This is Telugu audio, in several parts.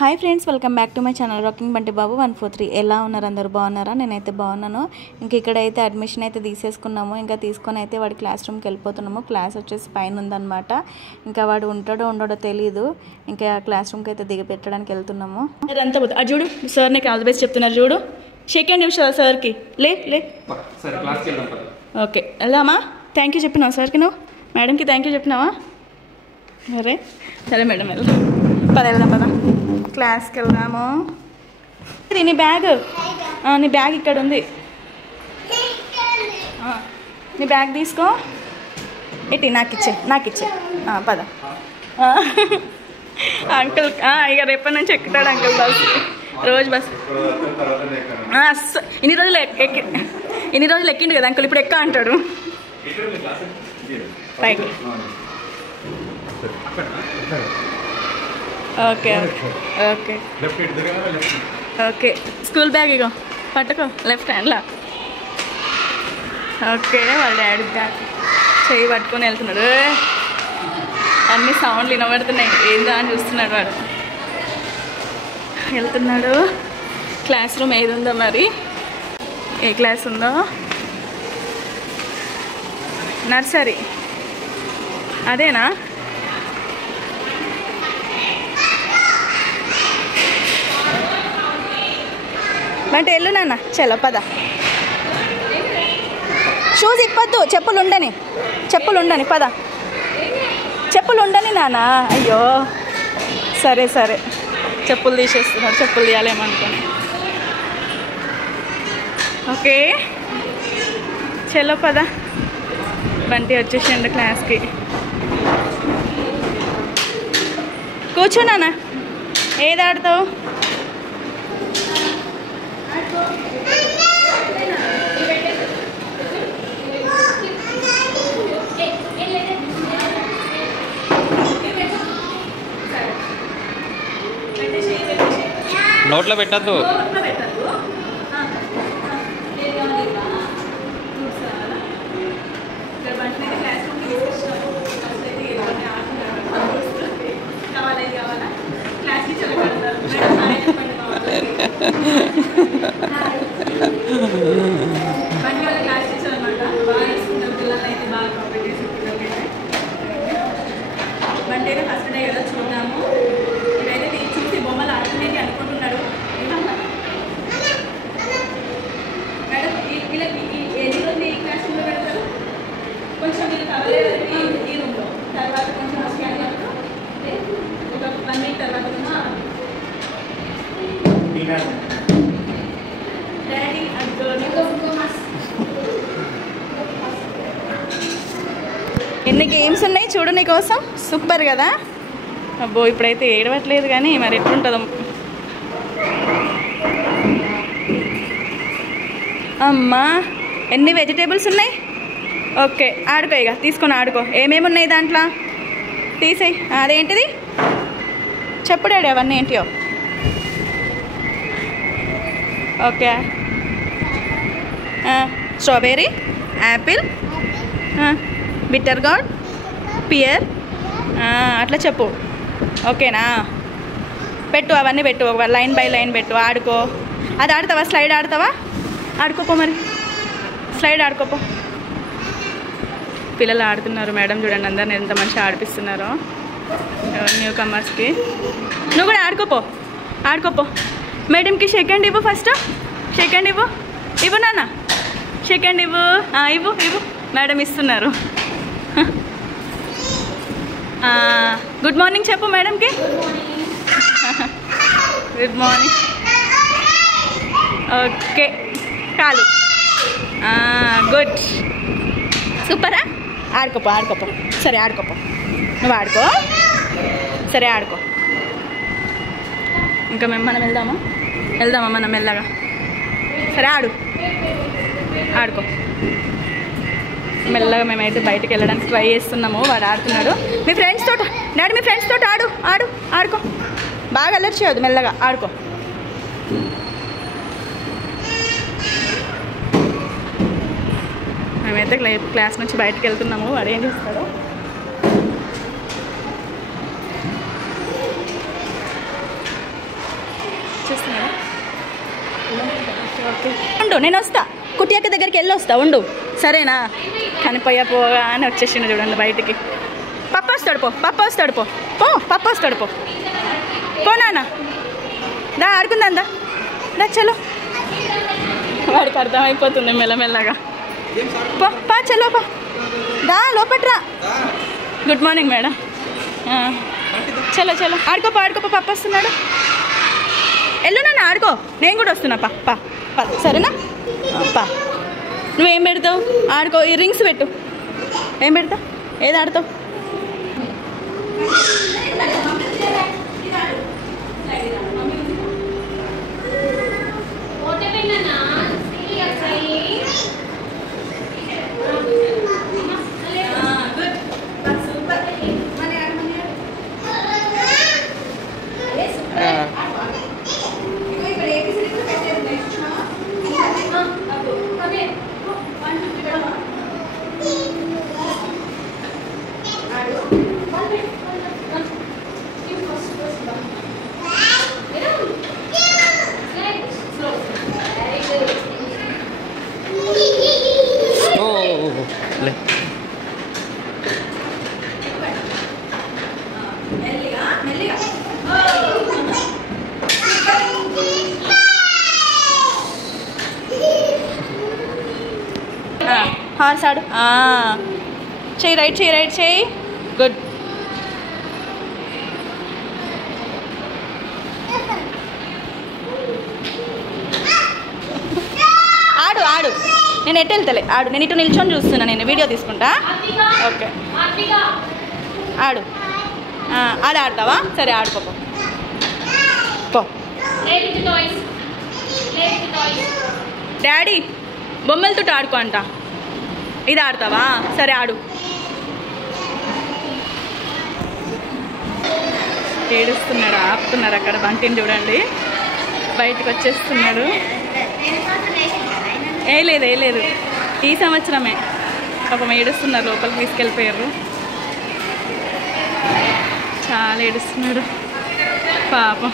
Hi friends, welcome back to my channel rocking Bunty Babu 143. ఎలా ఉన్నారు? అందరూ బాగున్నారా? నేనైతే బాగున్నాను. ఇంక ఇక్కడైతే అడ్మిషన్ అయితే తీసేసుకున్నాము. ఇంకా తీసుకొని అయితే వాడి క్లాస్ రూమ్కి వెళ్ళిపోతున్నాము. క్లాస్ వచ్చేసి పైన ఉందన్నమాట. ఇంకా వాడు ఉంటాడో ఉండడో తెలియదు. ఇంకా క్లాస్ రూమ్కి అయితే దిగి పెట్టడానికి వెళ్తున్నాము. అంతా చూడు, సార్ నీకు ఆల్ ది బెస్ట్ చెప్తున్నారు. చూడు, షేక్ హ్యాండ్ ఇవ్వు సార్కి. లే ఓకే, వెళ్దామా? థ్యాంక్ యూ చెప్పినావు సార్కి? నువ్వు మేడంకి థ్యాంక్ యూ చెప్పినావా? అరే సరే మేడం, వెళ్దాం. వెళ్దాం పద, క్లాస్కి వెళ్దాము. నీ బ్యాగ్ ఇక్కడ ఉంది. నీ బ్యాగ్ తీసుకో. ఎట్టి నాకు ఇచ్చే పద. అంకుల్ ఇక రేపటి నుంచి ఎక్కుతాడు అంకుల్ బస్, రోజు బస్. ఇన్ని రోజులు ఎక్కిండు కదా అంకుల్, ఇప్పుడు ఎక్క అంటాడు. పైకి okay okay okay. School bag ఇగో పట్టుకో, లెఫ్ట్ హ్యాండ్లా. ఓకే, వాళ్ళ డాడీ బ్యాగ్ చెయ్యి పట్టుకొని వెళ్తున్నాడు. అన్ని సౌండ్లు వినబడుతున్నాయి, ఏందా అని చూస్తున్నాడు వాడు. వెళ్తున్నాడు. క్లాస్ రూమ్ ఏది ఉందో మరి, ఏ క్లాస్ ఉందో? నర్సరీ అదేనా? అంటే వెళ్ళు నాన్న, చలో పద. షూస్ ఇప్పొద్దు, చెప్పులు ఉండని పద. చెప్పులు ఉండని నాన్న. అయ్యో సరే సరే, చెప్పులు తీసేస్తున్నాడు. చెప్పులు తీయాలేమనుకోని. ఓకే చలో పద. బంటి వచ్చేసిండు క్లాస్కి. కూర్చో నాన్న. ఏది ఆడతావు? నోట్లో పెట్టద్దు. బండి ఫస్ట్ డే కదా, చూద్దాము. ఇవైతే చూసి బొమ్మలు ఆడుకునేది అనుకుంటున్నాడు మేడం. వీళ్ళకి ఎన్ని రోజులు ఈ క్లాస్ రూమ్లో పెడతారు? కొంచెం వీళ్ళు కవలేదు ఈ రూమ్లో. తర్వాత కొంచెం ఒక 1 వీక్ తర్వాత డాడీ ఎన్ని గేమ్స్ ఉన్నాయి చూడు నీకోసం. సూపర్ కదా. అబ్బో ఇప్పుడైతే ఏడవట్లేదు, కానీ మరి ఎట్లుంటుందో. అమ్మా ఎన్ని వెజిటేబుల్స్ ఉన్నాయి. ఓకే ఆడుకో, ఇక తీసుకొని ఆడుకో. ఏమేమి ఉన్నాయి దాంట్లో? తీసేయి. అదేంటిది చెప్పు డాడీ, అవన్నీ ఏంటియో. Okay, strawberry, apple, bitter gourd, pear, అట్లా చెప్పు. ఓకేనా? పెట్టు, అవన్నీ పెట్టు. ఒక లైన్ బై లైన్ పెట్టు. ఆడుకో. అది ఆడతావా? స్లైడ్ ఆడతావా? ఆడుకోపో మరి, స్లైడ్ ఆడుకోపో. పిల్లలు ఆడుతున్నారు. మేడం చూడండి అందరిని ఎంత మంచిగా ఆడిపిస్తున్నారో న్యూ కమర్స్కి. నువ్వు కూడా ఆడుకోపో. మేడంకి షేక్ హ్యాండ్ ఇవ్వు. ఫస్ట్ షేక్ హ్యాండ్ ఇవ్వు నాన్న. షేక్ హ్యాండ్ ఇవ్వు. మేడం ఇస్తున్నారు. గుడ్ మార్నింగ్ చెప్పు మేడంకి. Good morning. ఓకే కాలు. గుడ్, సూపరా. ఆడుకోపో. సరే ఆడుకోపో. నువ్వు ఆడుకో. సరే ఆడుకో. ఇంకా మనం వెళ్దామా మనం మెల్లగా? సరే ఆడుకో. మెల్లగా మేమైతే బయటకు వెళ్ళడానికి ట్రై చేస్తున్నాము. వాడు ఆడుతున్నాడు. మీ ఫ్రెండ్స్ తోటి డాడీ, మీ ఫ్రెండ్స్ తోటి ఆడుకో. బాగా అల్లరి చేయొద్దు, మెల్లగా ఆడుకో. మేమైతే క్లాస్ నుంచి బయటకు వెళ్తున్నాము. వాడు ఏం చేస్తాడో. వచ్చేస్తున్నాడు. ఉండు నేను వస్తా, కుట్టి అక్క దగ్గరికి వెళ్ళి వస్తా ఉండు సరేనా. కనిపోయా పోగా అని వచ్చేసిండు చూడండి బయటికి. పప్ప వస్తాడు పో, పప్ప వస్తాడు పో, పో పప్ప వస్తాడు పో, పో నాన్న దా ఆడుకుందాం దా దా చలో. వాడికి అర్థమైపోతుంది మెల్లమెల్లగా. పో పా చలో పా దా లోపట్రా. Good morning madam. చలో చలో ఆడుకోపా ఆడుకోపా, పప్ప వస్తున్నాడు. వెళ్ళు నన్ను ఆడుకో, నేను కూడా వస్తున్నా పా పా పా సరేనా. పా నువ్వేం పెడతావు ఆడుకో. ఈ రింగ్స్ పెట్టు. ఏం పెడతావు, ఏది ఆడతావు? హార్స్ ఆడు. చెయ్యి రైట్, చెయ్యి రైట్, చెయ్యి. గుడ్. ఆడు ఆడు, నేను ఎటు వెళ్తలే ఆడు. నేను ఇటు నిల్చొని చూస్తున్నా, నేను వీడియో తీసుకుంటా. ఓకే ఆడు. అది ఆడతావా? సరే ఆడుకో పో. డాడీ బొమ్మలతో ఆడుకో అంట. ఇది ఆడతావా? సరే ఆడు. ఏడుస్తున్నాడు, ఆపుతున్నారు అక్కడ బంటిని చూడండి, బయటకు వచ్చేస్తున్నాడు. ఏ లేదు ఈ సంవత్సరమే పాపం ఏడుస్తున్నారు, లోపలికి తీసుకెళ్ళిపోయారు. చాలా ఏడుస్తున్నాడు పాపం.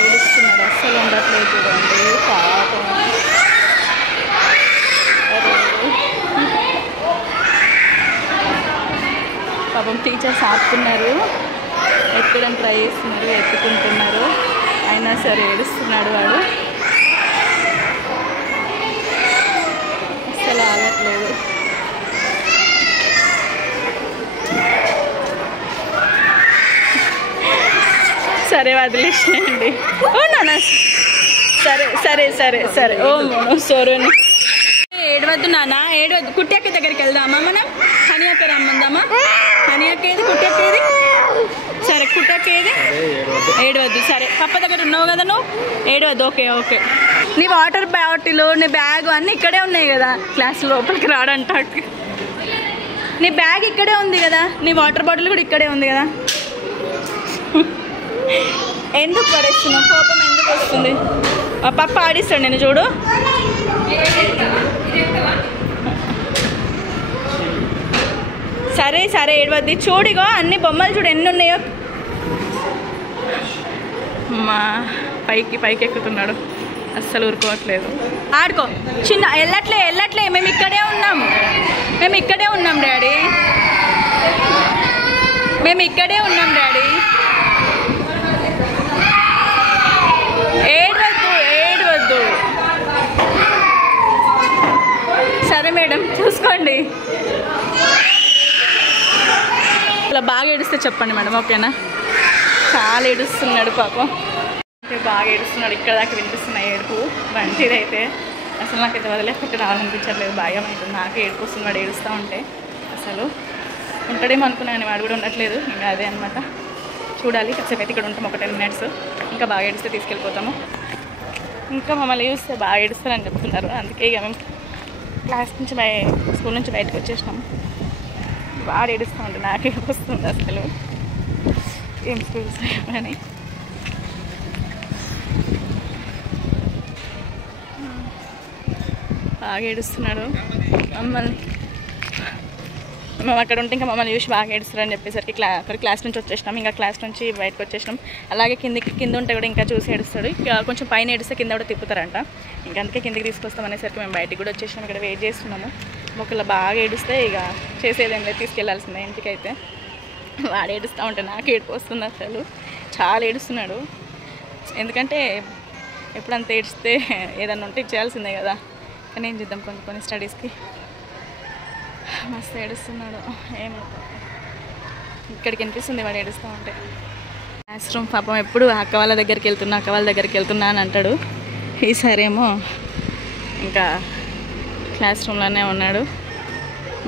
ఏడుస్తున్నాడు, అస్సలు ఉండట్లేదు చూడండి పాపం. పాపం టీచర్స్ ఆపుతున్నారు, ఎత్తడం ట్రై చేస్తున్నారు, ఎత్తుకుంటున్నారు, అయినా సరే ఏడుస్తున్నాడు వాడు, అస్సలు ఆగట్లేదు. సరే వదిలేసేయండి. ఓ నాన్న సరే సరే సరే సరే. ఓ సోరోని ఏడవద్దు నాన్న, ఏడవద్దు. కుట్టి అక్క దగ్గరికి వెళ్దామా మనం? హనీ అక్క రమ్మందామా? హనీ అక్క ఏది, కుట్టి అక్క ఏది? సరే కుట్టి అక్క ఏది? ఏడవద్దు. సరే పప్ప దగ్గర ఉన్నావు కదా నువ్వు, ఏడవద్దు. Okay okay. నీ వాటర్ బాటిల్, నీ బ్యాగ్ అన్నీ ఇక్కడే ఉన్నాయి కదా, క్లాస్ లోపలికి రాడంట. నీ బ్యాగ్ ఇక్కడే ఉంది కదా, నీ వాటర్ బాటిల్ కూడా ఇక్కడే ఉంది కదా. ఎందుకు పడేస్తున్నావు? కోపం ఎందుకు వస్తుంది? పప్ప ఆడిస్తాడు నేను చూడు. సరే సరే ఏడవద్ది. చూడిగో అన్ని బొమ్మలు చూడు ఎన్ని ఉన్నాయో. మా పైకి పైకి ఎక్కుతున్నాడు, అస్సలు ఊరుకోవట్లేదు. ఆడుకో చిన్న. వెళ్ళట్లే మేము ఇక్కడే ఉన్నాము, మేము ఇక్కడే ఉన్నాం డాడీ, మేము ఇక్కడే ఉన్నాం డాడీ. ఏడవద్దు. సరే మేడం చూసుకోండి. ఇలా బాగా ఏడుస్తే చెప్పండి మేడం, ఓకేనా? చాలా ఏడుస్తున్నాడు పాపం, బాగా ఏడుస్తున్నాడు. ఇక్కడ దాకా వినిపిస్తున్నాయి ఏడుపు. వంటిది అయితే అసలు నాకైతే వదిలేకపోతే రావాలనిపించట్లేదు, భయం అవుతుంది. నాకే ఏడుపు వస్తున్నాడు ఏడుస్తూ ఉంటే. అసలు ఉంటాడేమో అనుకున్నాను, వాడు కూడా ఉండట్లేదు. ఇంకా అదే అనమాట, చూడాలి. కాసేపు అయితే ఇక్కడ ఉంటాం ఒక 10 minutes. ఇంకా బాగా ఏడిస్తే తీసుకెళ్ళిపోతాము. ఇంకా మమ్మల్ని చూస్తే బాగా ఏడుస్తారని చెప్తున్నారు, అందుకే ఇక మేము క్లాస్ నుంచి స్కూల్ నుంచి బయటకు వచ్చేసినాము. బాగా ఏడుస్తూ ఉంటుంది, నాకే వస్తుంది అసలు. ఏం స్కూల్స్ అని బాగా ఏడుస్తున్నాడు. మమ్మల్ని మేము అక్కడ ఉంటే ఇంకా మమ్మల్ని చూసి బాగా ఏడుస్తారని చెప్పేసరికి అక్కడ క్లాస్ నుంచి వచ్చేసినాం. ఇంకా క్లాస్ నుంచి బయటకు వచ్చేసినాం. అలాగే కింద ఉంటే కూడా ఇంకా చూసి ఏడుస్తాడు. ఇంకా కొంచెం పైన ఏడిస్తే కింద కూడా తిప్పుతారంట. ఇంకా అందుకే కిందకి తీసుకొస్తాం అనేసరికి మేము బయటికి కూడా వచ్చేసినాం. ఇక్కడ వెయిట్ చేస్తున్నాము. ఒకళ్ళు బాగా ఏడుస్తే ఇక చేసేదేం లేదు, తీసుకెళ్లాల్సిందే ఇంటికైతే. వాడు ఏడుస్తూ ఉంటే నాకు ఏడుపు వస్తుంది, అసలు చాలా ఏడుస్తున్నాడు. ఎందుకంటే ఎప్పుడంత ఏడిస్తే ఏదన్నా ఉంటే ఇచ్చేయాల్సిందే కదా. కానీ ఏం చేద్దాం, కొన్ని స్టడీస్కి మస్తు ఏడుస్తున్నాడు. ఏమవుతుంది ఇక్కడికి అనిపిస్తుంది వాడు ఏడుస్తూ ఉంటే. క్లాస్ రూమ్ పాపం ఎప్పుడు అక్క వాళ్ళ దగ్గరికి వెళ్తున్నా అని అంటాడు. ఈసారేమో ఇంకా క్లాస్ రూమ్లోనే ఉన్నాడు.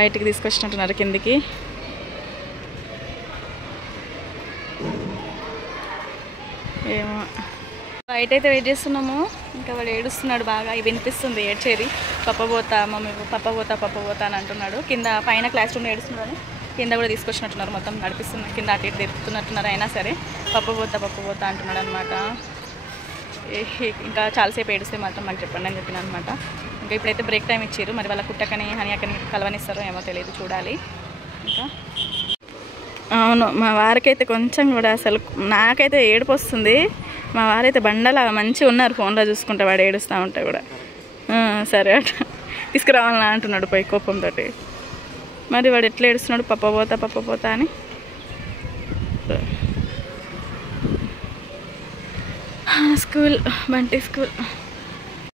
బయటికి తీసుకొచ్చినట్టున్నారు కిందికి. ఏమో బయట అయితే వెయిట్ చేస్తున్నాము. ఇంకా వాడు ఏడుస్తున్నాడు బాగా. ఇవి వినిపిస్తుంది ఏడ్చేది. పప్ప పోతా మమ్మీ, పప్ప పోతా అని అంటున్నాడు. పైన క్లాస్ రూమ్లో ఏడుస్తున్నాడు. కింద కూడా తీసుకొచ్చినట్టున్నారు, మొత్తం నడిపిస్తున్నారు. కింద అటు ఇటు తిప్పుతున్నట్టున్నారు. అయినా సరే పప్ప పోతా అంటున్నాడు అనమాట. ఇంకా చాలాసేపు ఏడిస్తే మాత్రం మాకు చెప్పండి అని చెప్పిన అనమాట. ఇంకా ఇప్పుడైతే బ్రేక్ టైం ఇచ్చారు. మరి వాళ్ళ కుట్టకని హనీ అక్కని కలవనిస్తారో ఏమో తెలియదు, చూడాలి. ఇంకా అవును, మా వారికైతే కొంచెం కూడా అసలు నాకైతే ఏడుపు వస్తుంది. మా వారైతే బండలాగా మంచిగా ఉన్నారు ఫోన్లో చూసుకుంటే. వాడు ఏడుస్తూ ఉంటే కూడా సరే అట తీసుకురావాలని అంటున్నాడు పోయి కోపంతో. మరి వాడు ఎట్లా ఏడుస్తున్నాడు, పప్ప పోతా అని. School Bunty school.